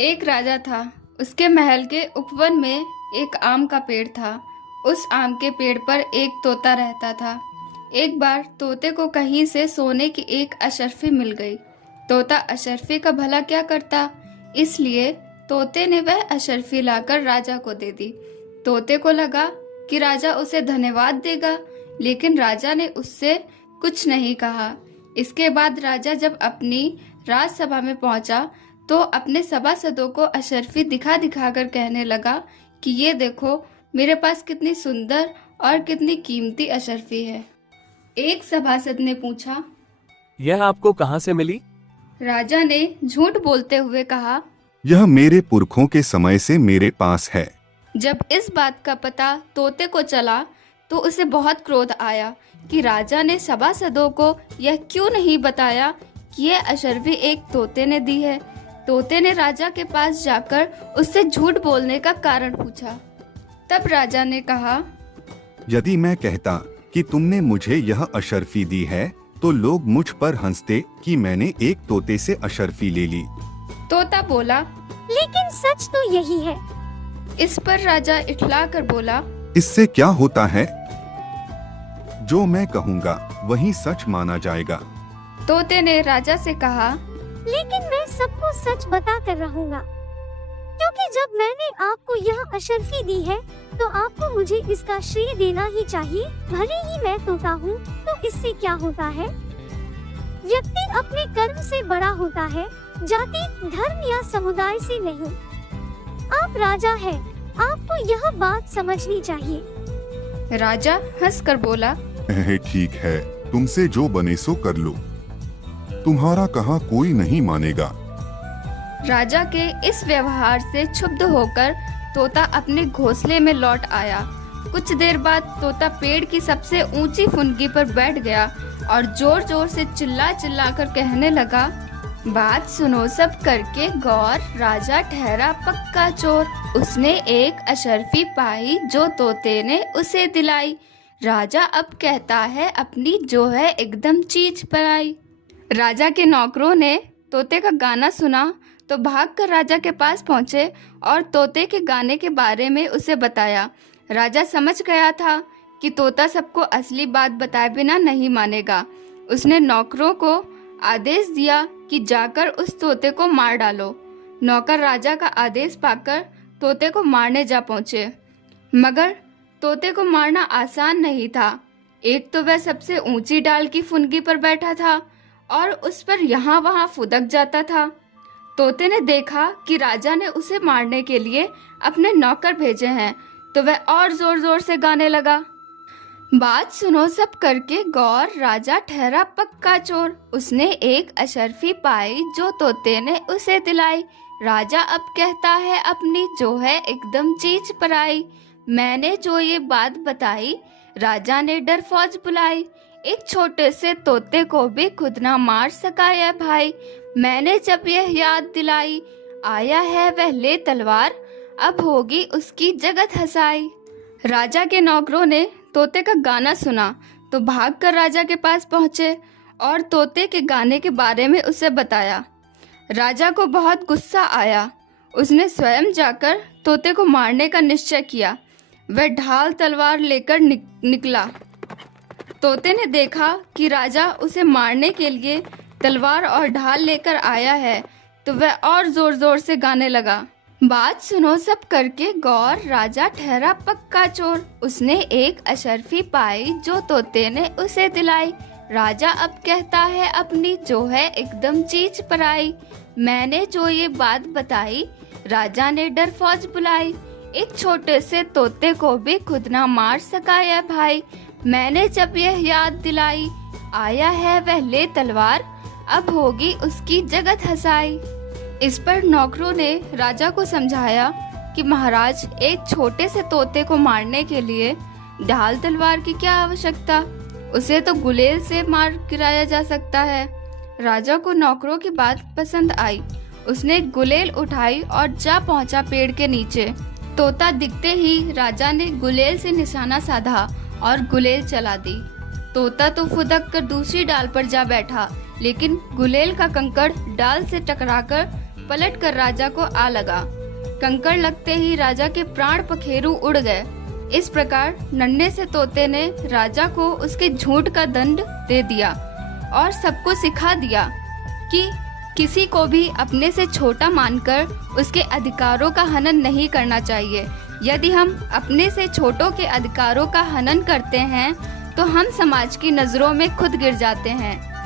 एक राजा था। उसके महल के उपवन में एक आम का पेड़ था। उस आम के पेड़ पर एक तोता रहता था। एक बार तोते को कहीं से सोने की एक अशर्फी मिल गई। तोता अशर्फी का भला क्या करता, इसलिए तोते ने वह अशर्फी लाकर राजा को दे दी। तोते को लगा कि राजा उसे धन्यवाद देगा, लेकिन राजा ने उससे कुछ नहीं कहा। इसके बाद राजा जब अपनी राजसभा में पहुंचा तो अपने सभासदों को अशर्फी दिखा दिखा कर कहने लगा कि ये देखो, मेरे पास कितनी सुंदर और कितनी कीमती अशर्फी है। एक सभासद ने पूछा, यह आपको कहाँ से मिली? राजा ने झूठ बोलते हुए कहा, यह मेरे पुरखों के समय से मेरे पास है। जब इस बात का पता तोते को चला तो उसे बहुत क्रोध आया कि राजा ने सभासदों को यह क्यों नहीं बताया कि यह अशर्फी एक तोते ने दी है। तोते ने राजा के पास जाकर उससे झूठ बोलने का कारण पूछा। तब राजा ने कहा, यदि मैं कहता कि तुमने मुझे यह अशर्फी दी है तो लोग मुझ पर हंसते कि मैंने एक तोते से अशर्फी ले ली। तोता बोला, लेकिन सच तो यही है। इस पर राजा इठला कर बोला, इससे क्या होता है? जो मैं कहूँगा वही सच माना जाएगा। तोते ने राजा से कहा, लेकिन मैं सबको सच बता कर रहूँगा, क्योंकि जब मैंने आपको यह अशर्फी दी है तो आपको मुझे इसका श्रेय देना ही चाहिए। भले ही मैं तोता हूँ तो इससे क्या होता है? व्यक्ति अपने कर्म से बड़ा होता है, जाति, धर्म या समुदाय से नहीं। आप राजा हैं, आपको यह बात समझनी चाहिए। राजा हंसकर बोला, ठीक है, तुमसे जो बने सो कर लो, तुम्हारा कहा कोई नहीं मानेगा। राजा के इस व्यवहार से क्षुब्ध होकर तोता अपने घोंसले में लौट आया। कुछ देर बाद तोता पेड़ की सबसे ऊंची फुनगी पर बैठ गया और जोर जोर से चिल्ला चिल्ला कर कहने लगा, बात सुनो सब करके गौर, राजा ठहरा पक्का चोर। उसने एक अशर्फी पाई जो तोते ने उसे दिलाई। राजा अब कहता है अपनी जो है एकदम चीज पराई। राजा के नौकरों ने तोते का गाना सुना तो भागकर राजा के पास पहुंचे और तोते के गाने के बारे में उसे बताया। राजा समझ गया था कि तोता सबको असली बात बताए बिना नहीं मानेगा। उसने नौकरों को आदेश दिया कि जाकर उस तोते को मार डालो। नौकर राजा का आदेश पाकर तोते को मारने जा पहुंचे, मगर तोते को मारना आसान नहीं था। एक तो वह सबसे ऊंची डाल की फुनगी पर बैठा था और उस पर यहाँ वहाँ फुदक जाता था। तोते ने देखा कि राजा ने उसे मारने के लिए अपने नौकर भेजे हैं, तो वह और जोर जोर से गाने लगा, बात सुनो सब करके गौर, राजा ठहरा पक्का चोर। उसने एक अशर्फी पाई जो तोते ने उसे दिलाई। राजा अब कहता है अपनी जो है एकदम चीज पराई। मैंने जो ये बात बताई, राजा ने डर फौज बुलाई। एक छोटे से तोते को भी खुद ना मार सका यह भाई। मैंने जब यह याद दिलाई, आया है वह ले तलवार, अब होगी उसकी जगत हसाई। राजा के नौकरों ने तोते का गाना सुना तो भागकर राजा के पास पहुंचे और तोते के गाने के बारे में उसे बताया। राजा को बहुत गुस्सा आया। उसने स्वयं जाकर तोते को मारने का निश्चय किया। वह ढाल तलवार लेकर निकला। तोते ने देखा कि राजा उसे मारने के लिए तलवार और ढाल लेकर आया है, तो वह और जोर जोर से गाने लगा, बात सुनो सब करके गौर, राजा ठहरा पक्का चोर। उसने एक अशर्फी पाई जो तोते ने उसे दिलाई। राजा अब कहता है अपनी जो है एकदम चीज पराई। मैंने जो ये बात बताई, राजा ने डर फौज बुलाई। एक छोटे से तोते को भी खुद ना मार सका यह भाई। मैंने जब यह याद दिलाई, आया है वह ले तलवार, अब होगी उसकी जगत हसाई। इस पर नौकरों ने राजा को समझाया कि महाराज, एक छोटे से तोते को मारने के लिए ढाल तलवार की क्या आवश्यकता, उसे तो गुलेल से मार गिराया जा सकता है। राजा को नौकरों की बात पसंद आई। उसने गुलेल उठाई और जा पहुंचा पेड़ के नीचे। तोता दिखते ही राजा ने गुलेल से निशाना साधा और गुलेल चला दी। तोता तो फुदक कर दूसरी डाल पर जा बैठा, लेकिन गुलेल का कंकड़ डाल से टकराकर पलटकर राजा को आ लगा। कंकड़ लगते ही राजा के प्राण पखेरु उड़ गए। इस प्रकार नन्हे से तोते ने राजा को उसके झूठ का दंड दे दिया और सबको सिखा दिया कि किसी को भी अपने से छोटा मानकर उसके अधिकारों का हनन नहीं करना चाहिए। यदि हम अपने से छोटों के अधिकारों का हनन करते हैं तो हम समाज की नजरों में खुद गिर जाते हैं।